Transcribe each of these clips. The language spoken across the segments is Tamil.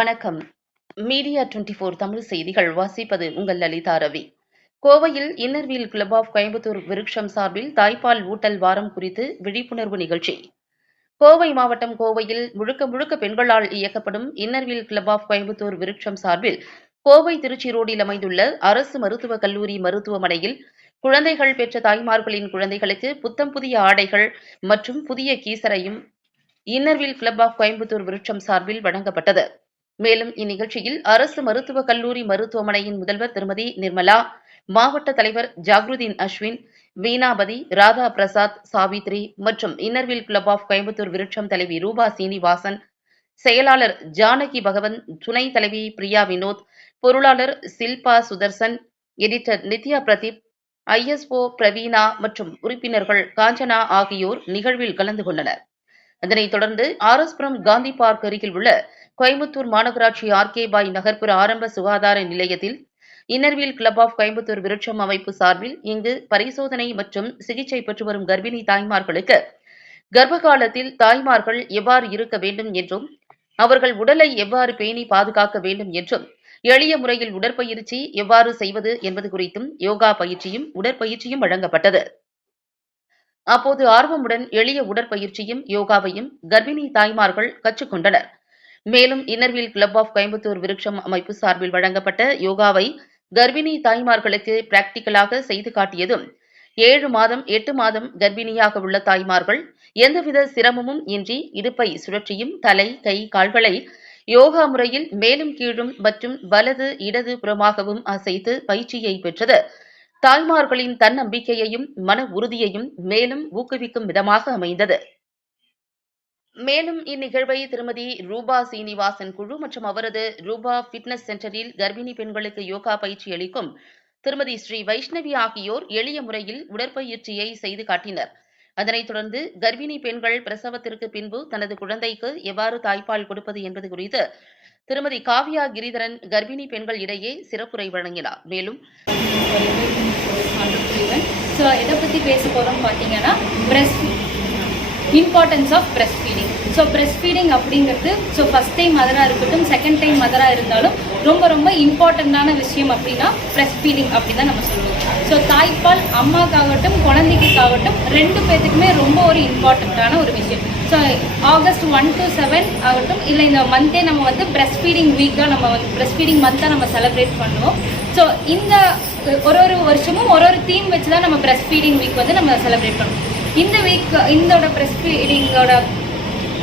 வணக்கம். மீடியா டுவெண்டி ஃபோர் தமிழ் செய்திகள் வாசிப்பது உங்கள் லலிதா ரவி. கோவையில் இன்னர்வீல் கிளப் ஆஃப் கோயம்புத்தூர் விருட்சம் சார்பில் தாய்ப்பால் ஊட்டல் வாரம் குறித்து விழிப்புணர்வு நிகழ்ச்சி. கோவை மாவட்டம் கோவையில் முழுக்க முழுக்க பெண்களால் இயக்கப்படும் இன்னர்வீல் கிளப் ஆஃப் கோயம்புத்தூர் விருட்சம் சார்பில் கோவை திருச்சி ரோடில் அமைந்துள்ள அரசு மருத்துவக் கல்லூரி மருத்துவமனையில் குழந்தைகள் பெற்ற தாய்மார்களின் குழந்தைகளுக்கு புத்தம் புதிய ஆடைகள் மற்றும் புதிய கீசரையும் inner wheel club of Coimbatore விருட்சம் சார்பில் வழங்கப்பட்டது. மேலும் இந்நிகழ்ச்சியில் அரசு மருத்துவக் கல்லூரி மருத்துவமனையின் முதல்வர் திருமதி நிர்மலா மாவட்ட தலைவர் ஜாக்ருதீன் அஸ்வின் வீணாபதி ராதா பிரசாத் சாவித்ரி மற்றும் இன்னர்வில் கிளப் ஆஃப் கோயம்புத்தூர் விருட்சம் தலைவி ரூபா சீனிவாசன் செயலாளர் ஜானகி பகவன் துணை தலைவி பிரியா வினோத் பொருளாளர் சில்பா சுதர்சன் எடிட்டர் நித்யா பிரதீப் ஐஎஸ்ஓ பிரவீனா மற்றும் உறுப்பினர்கள் காஞ்சனா ஆகியோர் நிகழ்வில் கலந்து கொண்டனர். அதனைத் தொடர்ந்து ஆர்எஸ்புரம் காந்தி பார்க் அருகில் உள்ள கோயம்புத்தூர் மாநகராட்சி ஆர்கே பாய் நகர்ப்புற ஆரம்ப சுகாதார நிலையத்தில் இன்னர்வீல் கிளப் ஆஃப் கோயம்புத்தூர் விருட்சம் அமைப்பு சார்பில் இங்கு பரிசோதனை மற்றும் சிகிச்சை பெற்று வரும் கர்ப்பிணி தாய்மார்களுக்கு கர்ப்ப காலத்தில் தாய்மார்கள் எவ்வாறு இருக்க வேண்டும் என்றும் அவர்கள் உடலை எவ்வாறு பேணி பாதுகாக்க வேண்டும் என்றும் எளிய முறையில் உடற்பயிற்சி எவ்வாறு செய்வது என்பது குறித்தும் யோகா பயிற்சியும் உடற்பயிற்சியும் வழங்கப்பட்டது. அப்போது ஆர்வமுடன் எளிய உடற்பயிற்சியும் யோகாவையும் கர்ப்பிணி தாய்மார்கள் கற்றுக்கொண்டனர். மேலும் இன்னர்வீல் கிளப் ஆஃப் கோயம்புத்தூர் விருட்சம் அமைப்பு சார்பில் வழங்கப்பட்ட யோகாவை கர்ப்பிணி தாய்மார்களுக்கு பிராக்டிக்கலாக செய்து காட்டியதும் ஏழு மாதம் எட்டு மாதம் கர்ப்பிணியாக உள்ள தாய்மார்கள் எந்தவித சிரமமும் இன்றி இடுப்பை சுழற்சியும் தலை கை கால்களை யோகா முறையில் மேலும் கீழும் மற்றும் வலது இடது புறமாகவும் அசைத்து பயிற்சியை பெற்றது. தாய்மார்களின் தன்னம்பிக்கையையும் மன உறுதியையும் மேலும் ஊக்குவிக்கும் விதமாக அமைந்தது. மேலும் இந்நிகழ்வை திருமதி ரூபா சீனிவாசன் குழு மற்றும் அவரது ரூபா ஃபிட்னஸ் சென்டரில் கர்ப்பிணி பெண்களுக்கு யோகா பயிற்சி அளிக்கும் திருமதி ஸ்ரீ வைஷ்ணவி ஆகியோர் எளிய முறையில் உடற்பயிற்சியை செய்து காட்டினர். அதனைத் தொடர்ந்து கர்ப்பிணி பெண்கள் பிரசவத்திற்கு பின்பு தனது குழந்தைக்கு எவ்வாறு தாய்ப்பால் கொடுப்பது என்பது குறித்து திருமதி காவ்யா கிரிதரன் கர்ப்பிணி பெண்கள் இடையே சிறப்புரை வழங்கினார். மேலும் ஸோ எதை பற்றி பேச போகிறோம் பார்த்தீங்கன்னா breast importance of breast feeding so breast feeding அப்படிங்கிறது ஸோ ஃபஸ்ட் டைம் மதராக இருக்கட்டும் செகண்ட் டைம் மதராக இருந்தாலும் ரொம்ப ரொம்ப இம்பார்ட்டண்ட்டான விஷயம் அப்படின்னா பிரஸ்ட் ஃபீடிங் அப்படி தான் நம்ம சொல்லுவோம் ஸோ தாய்ப்பால் அம்மாக்காகட்டும் குழந்தைக்காகட்டும் ரெண்டு பேர்த்துக்குமே ரொம்ப ஒரு இம்பார்ட்டண்ட்டான ஒரு விஷயம். So August one to seven ஆகட்டும் இல்லை இந்த மந்த்தே நம்ம வந்து பிரஸ்ட் ஃபீடிங் வீக்காக நம்ம வந்து பிரஸ்ட் ஃபீடிங் மந்த்தாக நம்ம செலிப்ரேட் பண்ணுவோம். ஸோ இந்த ஒரு ஒரு வருஷமும் ஒரு ஒரு தீம் வச்சு தான் நம்ம பிரஸ்ட் ஃபீடிங் வீக் வந்து நம்ம செலிப்ரேட் பண்ணுவோம். இந்த வீக் இந்தோட ப்ரெஸ் ஃபீடிங்கோட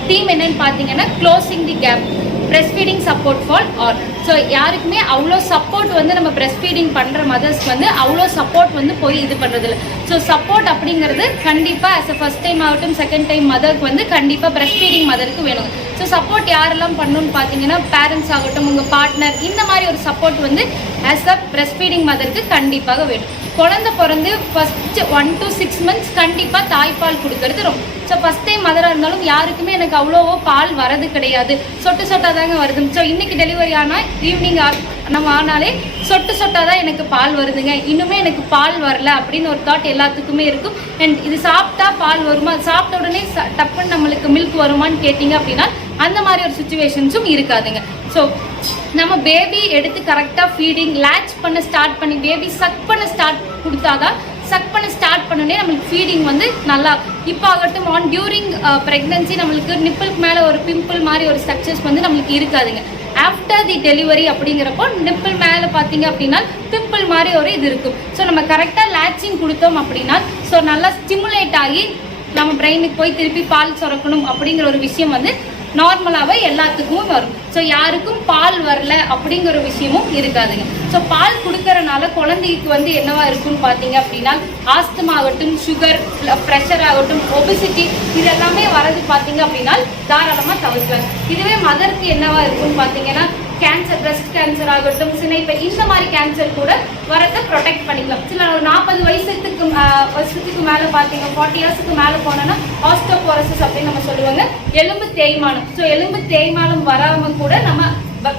தீம் என்னன்னு பார்த்தீங்கன்னா closing the gap breast feeding support for all so யாருக்குமே அவ்வளோ சப்போர்ட் வந்து நம்ம ப்ரெஸ் ஃபீடிங் பண்ணுற மதர்ஸ்க்கு வந்து அவ்வளோ சப்போர்ட் வந்து போய் இது பண்ணுறதில்ல ஸோ சப்போர்ட் அப்படிங்கிறது கண்டிப்பாக ஆஸ் அ ஃபஸ்ட் டைம் ஆகட்டும் செகண்ட் டைம் மதருக்கு வந்து கண்டிப்பாக ப்ரெஸ் ஃபீடிங் மதருக்கு வேணும். ஸோ சப்போர்ட் யாரெல்லாம் பண்ணணும்னு பார்த்தீங்கன்னா பேரண்ட்ஸ் ஆகட்டும் உங்கள் பார்ட்னர் இந்த மாதிரி ஒரு சப்போர்ட் வந்து ஆஸ் அ ப்ரெஸ் ஃபீடிங் மதருக்கு கண்டிப்பாக வேணும். குழந்தை பிறந்து first one to six months கண்டிப்பாக தாய்ப்பால் கொடுக்கறது ரொம்ப ஸோ ஃபஸ்ட் டைம் மதராக இருந்தாலும் யாருக்குமே எனக்கு அவ்வளோவோ பால் வரது கிடையாது. சொட்டு சொட்டாக தாங்க வருது. ஸோ இன்றைக்கி டெலிவரி ஆனால் ஈவினிங் நம்ம ஆனாலே சொட்டு சொட்டாக தான் எனக்கு பால் வருதுங்க. இன்னுமே எனக்கு பால் வரல அப்படின்னு ஒரு தாட் எல்லாத்துக்குமே இருக்கும். அண்ட் இது சாப்பிட்டா பால் வருமா? சாப்பிட்ட உடனே ச- டப்புன்னு நம்மளுக்கு மில்க் வருமான்னு கேட்டிங்க அப்படின்னா அந்த மாதிரி ஒரு சுச்சுவேஷன்ஸும் இருக்காதுங்க. ஸோ நம்ம பேபி எடுத்து கரெக்டாக ஃபீடிங் லேட்ச் பண்ண ஸ்டார்ட் பண்ணி பேபி சக் பண்ண ஸ்டார்ட் கொடுத்தாதான் சக் பண்ண ஸ்டார்ட் பண்ணோடனே நம்மளுக்கு ஃபீடிங் வந்து நல்லா இப்போ ஆகட்டும் ஆன் டியூரிங் ப்ரெக்னென்சி நம்மளுக்கு நிப்பிளுக்கு மேலே ஒரு பிம்பிள் மாதிரி ஒரு ஸ்ட்ரக்சர்ஸ் வந்து நம்மளுக்கு இருக்காதுங்க. ஆஃப்டர் தி டெலிவரி அப்படிங்கிறப்போ நிப்பிள் மேலே பார்த்தீங்க அப்படின்னா பிம்பிள் மாதிரி ஒரு இது இருக்கும். ஸோ நம்ம கரெக்டாக லேட்சிங் கொடுத்தோம் அப்படின்னா ஸோ நல்லா ஸ்டிமுலேட் ஆகி நம்ம பிரெயினுக்கு போய் திருப்பி பால் சுரக்கணும் அப்படிங்கிற ஒரு விஷயம் வந்து நார்மலாகவே எல்லாத்துக்கும் வரும். ஸோ யாருக்கும் பால் வரல அப்படிங்கிற விஷயமும் இருக்காதுங்க. ஸோ பால் கொடுக்கறனால குழந்தைக்கு வந்து என்னவா இருக்கும்னு பார்த்தீங்க அப்படின்னா ஆஸ்துமா ஆகட்டும் சுகர் ப்ரெஷர் ஆகட்டும் ஒபிசிட்டி இதெல்லாமே வரது பார்த்தீங்க அப்படின்னா தாராளமாக தவிர்க்கலாம். இதுவே மதருக்கு என்னவா இருக்கும்னு பார்த்தீங்கன்னா கேன்சர் பிரஸ்ட் கேன்சர் ஆகட்டும் சினைப்பை இந்த மாதிரி கேன்சர் கூட வரதை ப்ரொடெக்ட் பண்ணிக்கலாம். வருஷத்துக்கு மேலே பார்த்தீங்க ஃபார்ட்டி இயர்ஸுக்கு மேலே போனோன்னா ஆஸ்டோபோரசஸ் அப்படின்னு நம்ம சொல்லுவாங்க. எலும்பு தேய்மானம். ஸோ எலும்பு தேய்மானம் வராமல் கூட நம்ம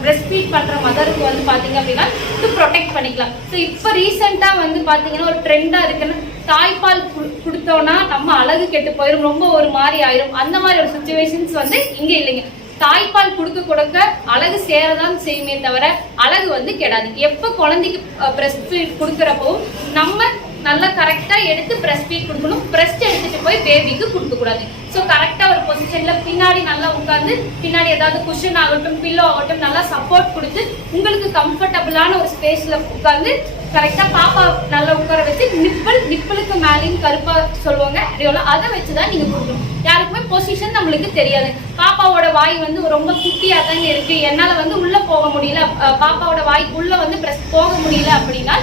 பிரெஸ்ட் ஃபீட் பண்ணுற மதருக்கு வந்து பார்த்தீங்க அப்படின்னா இது ப்ரொடெக்ட் பண்ணிக்கலாம். ஸோ இப்போ ரீசெண்டாக வந்து பார்த்தீங்கன்னா ஒரு ட்ரெண்டாக இருக்குன்னா தாய்ப்பால் கு- கொடுத்தோன்னா நம்ம அழகு கெட்டு போயிடும் ரொம்ப ஒரு மாதிரி ஆயிரும். அந்த மாதிரி ஒரு சுச்சுவேஷன்ஸ் வந்து இங்கே இல்லைங்க. தாய்ப்பால் கொடுக்க கொடுக்க அழகு சேரதான் செய்யுமே தவிர அழகு வந்து கெடாது. எப்போ குழந்தைக்கு பிரெஸ்ட் ஃபீட் கொடுக்குறப்போ நம்ம நல்லா கரெக்டாக எடுத்து பிரஸ்ட் ஃபீட் கொடுக்கணும். பிரஸ்ட் எடுத்துட்டு போய் பேபிக்கு கொடுக்கக்கூடாது. ஸோ கரெக்டாக ஒரு பொசிஷனில் பின்னாடி நல்லா உட்காந்து பின்னாடி ஏதாவது குஷன் ஆகட்டும் பில்லோ ஆகட்டும் நல்லா சப்போர்ட் கொடுத்து உங்களுக்கு கம்ஃபர்டபுளான ஒரு ஸ்பேஸில் உட்காந்து கரெக்டாக பாப்பா நல்லா உட்கார வச்சு நிப்பல் நிப்பலுக்கு மேலேயும் கருப்பா சொல்லுவாங்க. அடியோல அதை வச்சு தான் நீங்கள் கொடுக்கணும். யாருக்குமே பொசிஷன் நம்மளுக்கு தெரியாது. பாப்பாவோட வாய் வந்து ரொம்ப குட்டியாக தாங்க இருக்குது என்னால் வந்து உள்ளே போக முடியல. பாப்பாவோட வாய் உள்ளே வந்து ப்ரெஸ் போக முடியல அப்படின்னா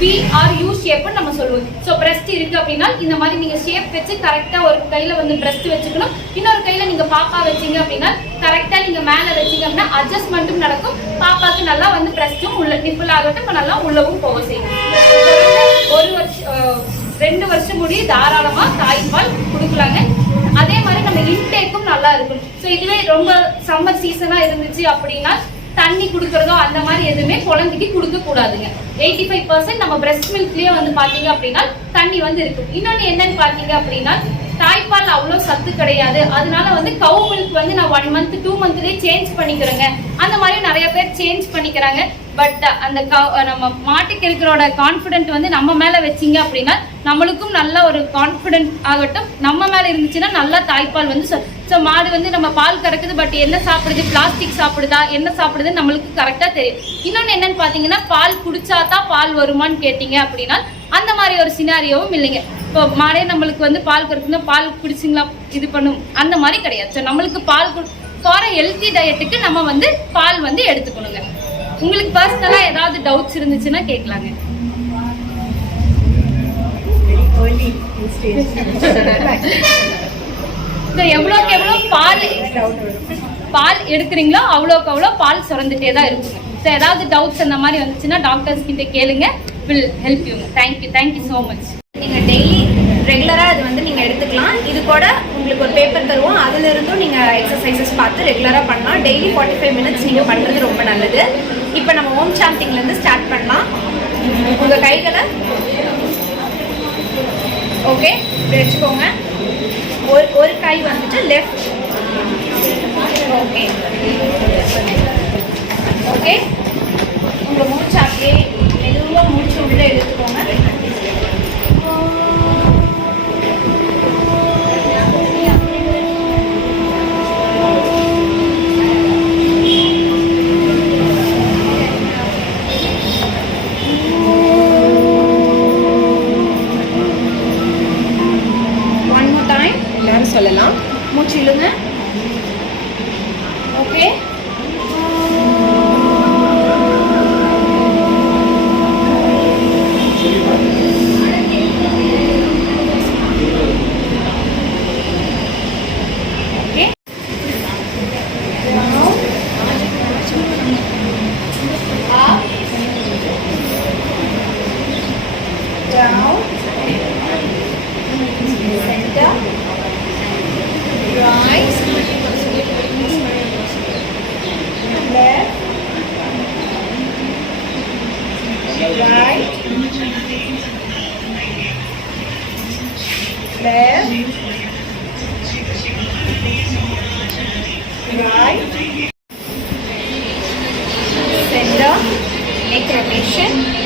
வி ஆர் யூ ஷேப்னு நம்ம சொல்லுவோம்? ஸோ பிரஸ்ட் இருக்கு அப்படின்னா இந்த மாதிரி நீங்க ஷேப் வச்சு கரெக்டா ஒரு கையில வந்து பிரஸ்ட் வச்சுக்கணும். இன்னொரு கையில நீங்க பாப்பா வச்சீங்க அப்படின்னா கரெக்டா நீங்க மேல வச்சீங்க அப்படின்னா அட்ஜஸ்ட்மெண்ட்டும் நடக்கும். பாப்பாக்கு நல்லா வந்து பிரஸ்டும் உள்ள நிப்பிள் ஆகட்டும் நல்லா உள்ளவும் போக செய்யும். ஒரு வருஷம் ரெண்டு வருஷம் முடிய தாராளமா தாய்ப்பால் கொடுக்கலாங்க. அதே மாதிரி நம்ம இன்டேக்கும் நல்லா இருக்கும் ஸோ இதுவே ரொம்ப சம்மர் சீசனா இருந்துச்சு அப்படின்னா தண்ணி கொடுக்குறதோ அந்த மாதிரி எதுவுமே குழந்தைக்கு கொடுக்க கூடாதுங்க. எயிட்டி ஃபைவ் பர்சன்ட் நம்ம பிரஸ்ட் மில்க்லயே வந்து பாத்தீங்க அப்படின்னா தண்ணி வந்து இருக்கும் இன்னொன்னு என்னன்னு பாத்தீங்க அப்படின்னா தாய்ப்பால் அவ்வளோ சத்து கிடையாது. அதனால வந்து கவு மில்க் வந்து நான் ஒன் மந்த் டூ மந்த்லயே சேஞ்ச் பண்ணிக்கிறேங்க. அந்த மாதிரி நிறைய பேர் சேஞ்ச் பண்ணிக்கிறாங்க. பட் அந்த க நம்ம மாட்டுக்கு இருக்கிறோட கான்ஃபிடென்ட் வந்து நம்ம மேலே வச்சீங்க அப்படின்னா நம்மளுக்கும் நல்ல ஒரு கான்ஃபிடென்ட் ஆகட்டும். நம்ம மேலே இருந்துச்சுன்னா நல்லா தாய்ப்பால் வந்து ஸோ மாடு வந்து நம்ம பால் கறக்குது பட் என்ன சாப்பிடுது? பிளாஸ்டிக் சாப்பிடுதா? என்ன சாப்பிடுதுன்னு நம்மளுக்கு கரெக்டாக தெரியும். இன்னொன்று என்னன்னு பார்த்தீங்கன்னா பால் குடிச்சா தான் பால் வருமான்னு கேட்டிங்க அப்படின்னா அந்த மாதிரி ஒரு சினாரியோவும் இல்லைங்க. இப்போ மாடே நம்மளுக்கு வந்து பால் கறக்குன்னா பால் குடிச்சிங்களா? இது பண்ணும். அந்த மாதிரி கிடையாது. ஸோ நம்மளுக்கு பால் ஃபார் ஹெல்த்தி டயட்டுக்கு நம்ம வந்து பால் வந்து எடுத்துக்கணுங்க. உங்களுக்கு பர்சனலாக ஏதாவது டவுட்ஸ் இருந்துச்சுன்னா கேட்கலாங்க. In stage. ஸோ எவ்வளோக்கு எவ்வளோ பால் பால் எடுக்கிறீங்களோ அவ்வளோக்கு அவ்வளோ பால் சுரந்துட்டே தான் இருக்குங்க ஸோ ஏதாவது டவுட்ஸ் அந்த மாதிரி வந்துச்சுன்னா டாக்டர்ஸ் கிட்ட கேளுங்க. வில் ஹெல்ப் யூங்க thank you thank you so much நீங்கள் டெய்லி ரெகுலராக அது வந்து நீங்கள் எடுத்துக்கலாம். இது கூட உங்களுக்கு ஒரு பேப்பர் தருவோம். அதுலேருந்தும் நீங்கள் எக்ஸசைசஸ் பார்த்து ரெகுலராக பண்ணலாம். டெய்லி ஃபார்ட்டி ஃபைவ் மினிட்ஸ் நீங்கள் பண்ணுறது ரொம்ப நல்லது. இப்போ நம்ம ஓம் சாந்திங்லேருந்து ஸ்டார்ட் பண்ணலாம். உங்கள் கைகளை ஓகே வச்சுக்கோங்க. ஒரு ஒரு கை வந்துட்டு லெஃப்ட் ஓகே ஓகே உங்கள் மூச்சு அப்படியே மெதுவாக முடிச்சு உள்ளே எடுத்துக்கோங்க their mission.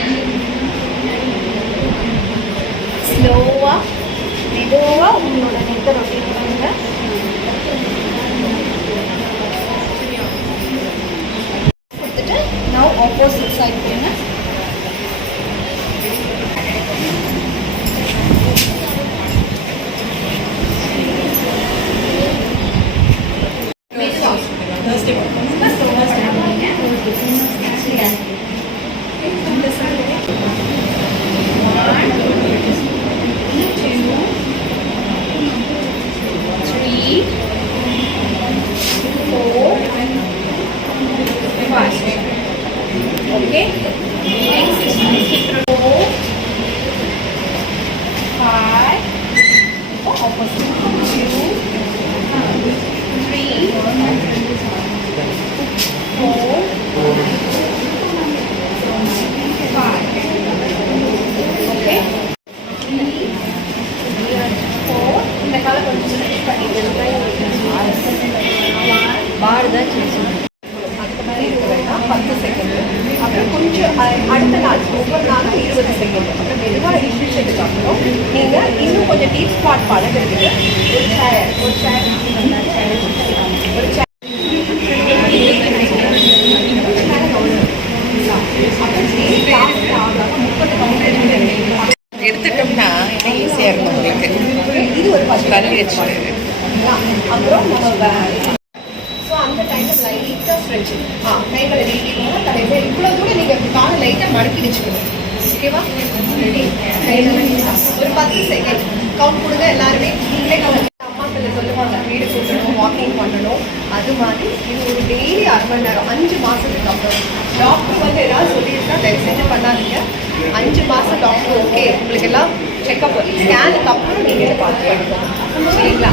ஸ்கேனுக்கு அப்புறம் நீங்கள் இதை பார்த்து பண்ணிக்கோங்க சரிங்களா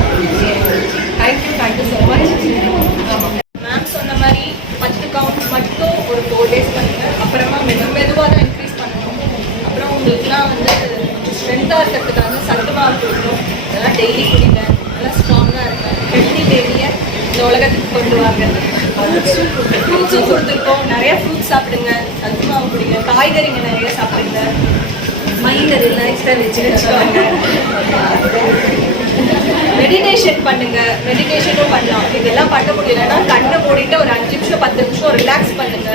thank you thank you so much ஆமாம் மேம் சொன்ன மாதிரி பத்து கவுண்ட் மட்டும் ஒரு ஃபோர் டேஸ் பண்ணுங்க. அப்புறமா மெது மெதுவாக தான் இன்க்ரீஸ் பண்ணணும். அப்புறம் உங்களுக்குலாம் வந்து ஸ்ட்ரென்த்தாக இருக்கிறதுக்காக சத்து இருக்கணும் கொடுக்கணும். அதெல்லாம் டெய்லி குடிங்க. நல்லா ஸ்ட்ராங்காக இருங்க. ஹெல்த்தி பேபியை இந்த உலகத்துக்கு கொண்டு வாங்க. ஃப்ரூட்ஸும் கொடுத்துருக்கோம். நிறைய ஃப்ரூட்ஸ் சாப்பிடுங்க. சத்துமாவு குடிங்க. காய்கறிங்க நிறைய சாப்பிடுங்க. எல்லாம் எக்ஸ்ட்ரா வச்சு வச்சுக்கோங்க. மெடிடேஷன் பண்ணுங்க. மெடிடேஷனும் பண்ணலாம். இதெல்லாம் பண்ண முடியலன்னா கண்ணை மூடிட்டு ஒரு அஞ்சு நிமிஷம் பத்து நிமிஷம் ரிலாக்ஸ் பண்ணுங்க.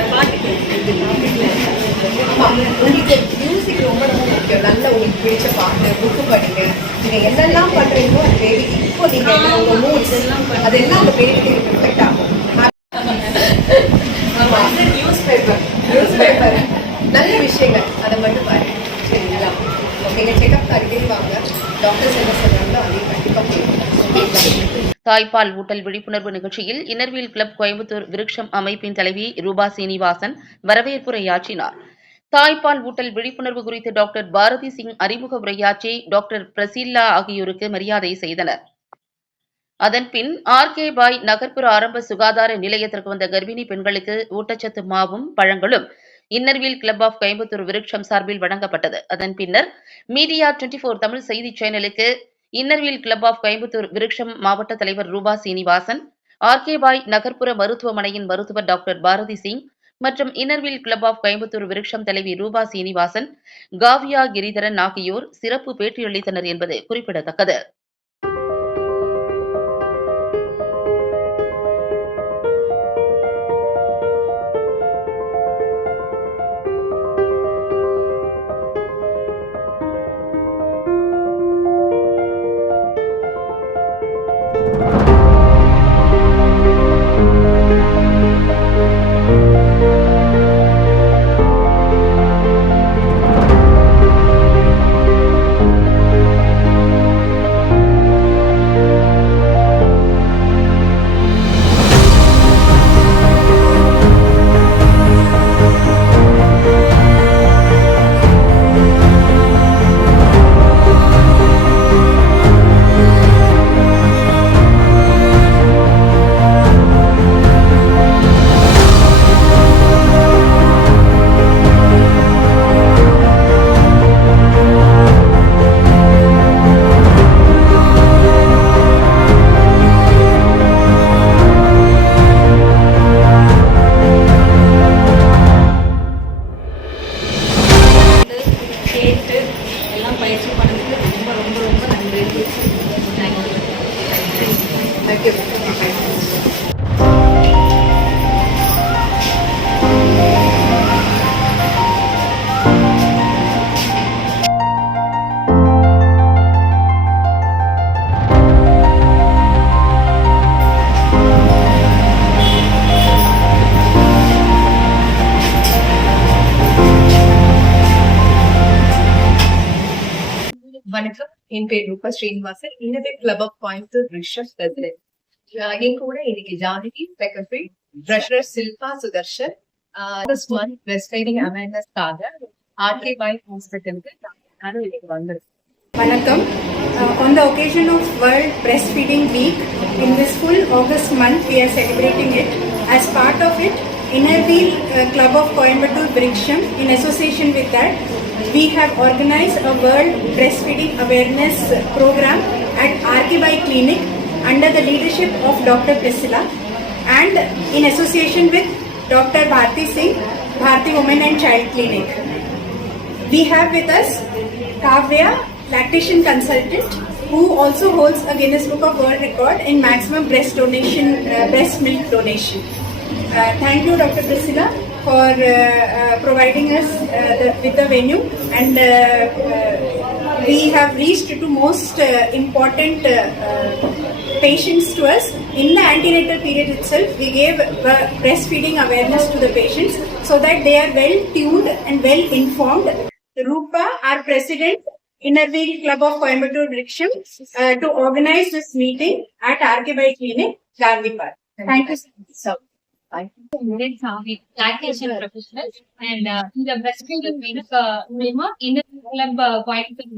உங்களுக்கு மியூசிக் ரொம்ப ரொம்ப முக்கியம். நல்ல உங்களுக்கு பிடிச்ச பாட்டு புக்கு படிங்க. நீங்கள் என்னெல்லாம் பண்ணுறீங்களோ அது இப்போ நீங்கள் உங்கள் மூட்ஸ் அதெல்லாம் அந்த பேபிக்கு ரிஃப்ளெக்ட் ஆகும் ஆமாம் நியூஸ் பேப்பர் நியூஸ் பேப்பர் நல்ல விஷயங்கள் அதை மட்டும் பாருங்க சரிங்களா ஓகேங்க செக்அப் அடிக்கடி வாங்க டாக்டர்ஸ் என்ன சொல்கிறாங்களோ அதையும் கண்டிப்பாக கேளுங்க தாய்ப்பால் ஊட்டல் விழிப்புணர்வு நிகழ்ச்சியில் இன்னர்வீல் கிளப் கோயம்புத்தூர் விருட்சம் அமைப்பின் தலைவி ரூபா சீனிவாசன் வரவேற்புரையாற்றினார் தாய்ப்பால் ஊட்டல் விழிப்புணர்வு குறித்து டாக்டர் பாரதி சிங் அறிமுக உரையாற்றி டாக்டர் பிரசில்லா ஆகியோருக்கு மரியாதை செய்தனர். அதன்பின் ஆர் கே பாய் நகர்ப்புற ஆரம்ப சுகாதார நிலையத்திற்கு வந்த கர்ப்பிணி பெண்களுக்கு ஊட்டச்சத்து மாவும் பழங்களும் இன்னர்வீல் கிளப் ஆஃப் கோயம்புத்தூர் விருட்சம் சார்பில் வழங்கப்பட்டது. அதன் பின்னர் மீடியா டுவெண்டி போர் தமிழ் செய்தி சேனலுக்கு இன்னர்வீல் கிளப் ஆஃப் கோயம்புத்தூர் விருட்சம் மாவட்ட தலைவர் ரூபா சீனிவாசன் ஆர்கே பாய் நகர்ப்புற மருத்துவமனையின் மருத்துவர் டாக்டர் பாரதி சிங் மற்றும் இன்னர்வீல் கிளப் ஆஃப் கோயம்புத்தூர் விருட்சம் தலைவி ரூபா சீனிவாசன் காவ்யா கிரிதரன் ஆகியோர் சிறப்பு பேட்டியளித்தனர் என்பது குறிப்பிடத்தக்கது. என் பேர் Roopa Srinivasan innovate club of Coimbatore Rishabh president என் கூட இன்னைக்கு Janaki secretary treasurer Shilpa Sudarshan August one breast feeding அவேர்னஸ்க்காக RK பாய் ஹாஸ்பிட்டலுக்கு நானும் இன்னைக்கு வந்திருக்கேன் Vanakkam. On the occasion of World Breastfeeding Week, in this full August month, we are celebrating it. As part of it, Innerwheel uh, Club of Coimbatore Briksham, in association with that, we have organized a World Breastfeeding Awareness Program at Arkibai Clinic under the leadership of Dr. Priscilla. and in association with Dr. Bharti Singh, Bharti Women and Child Clinic. We have with us Kavya, lactation consultant, who also holds a Guinness Book of World Record in maximum breast donation, uh, breast milk donation. Uh, thank you, Dr. Priscilla, for uh, uh, providing us uh, the, with the venue, and we have reached to most important patients to us. In the antenatal period itself, we gave breastfeeding awareness to the patients so that they are well tuned and well informed. Rupa, our president, Innerville Club of Coimbatore Vriksham, uh, to organize this meeting at RK By Clinic, Gandhi Park. Thank you so much. Professional and இந்த ஃபீடிங் வீக் மூலமா இந்த கிளப் கோயம்புத்தூர்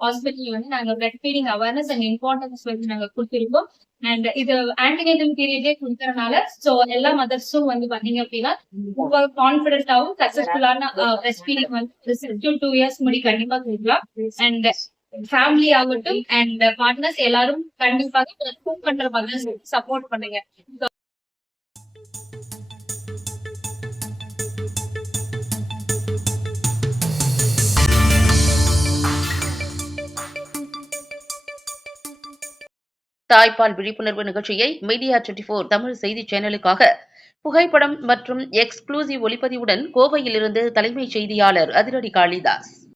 ஹாஸ்பிட்டல் வந்து நாங்க breast feeding awareness and importance வந்து நாங்க கொடுத்துருக்கோம். அண்ட் இது ஆன்டினேட்டல் பீரியடே கொடுக்கறனால சோ எல்லா மதர்ஸும் வந்து பாத்தீங்க அப்படின்னா ரொம்ப கான்பிடென்டாவும் சக்சஸ்ஃபுல்லான பிரெஸ்ட் ஃபீடிங் வந்து டூ இயர்ஸ் முடி கண்டிப்பா கொடுக்கலாம். அண்ட் ஃபேமிலி ஆகட்டும் அண்ட் பார்ட்னர்ஸ் எல்லாரும் கண்டிப்பாக குக் பண்ற பார்ட்னர்ஸ் சப்போர்ட் பண்ணுங்க. தாய்ப்பால் விழிப்புணர்வு நிகழ்ச்சியை மீடியா டுவெண்டி போர் தமிழ் செய்தி சேனலுக்காக புகைப்படம் மற்றும் எக்ஸ்க்ளூசிவ் ஒளிப்பதிவுடன் கோவையிலிருந்து தலைமைச் செய்தியாளர் அதிரடி காளிதாஸ்.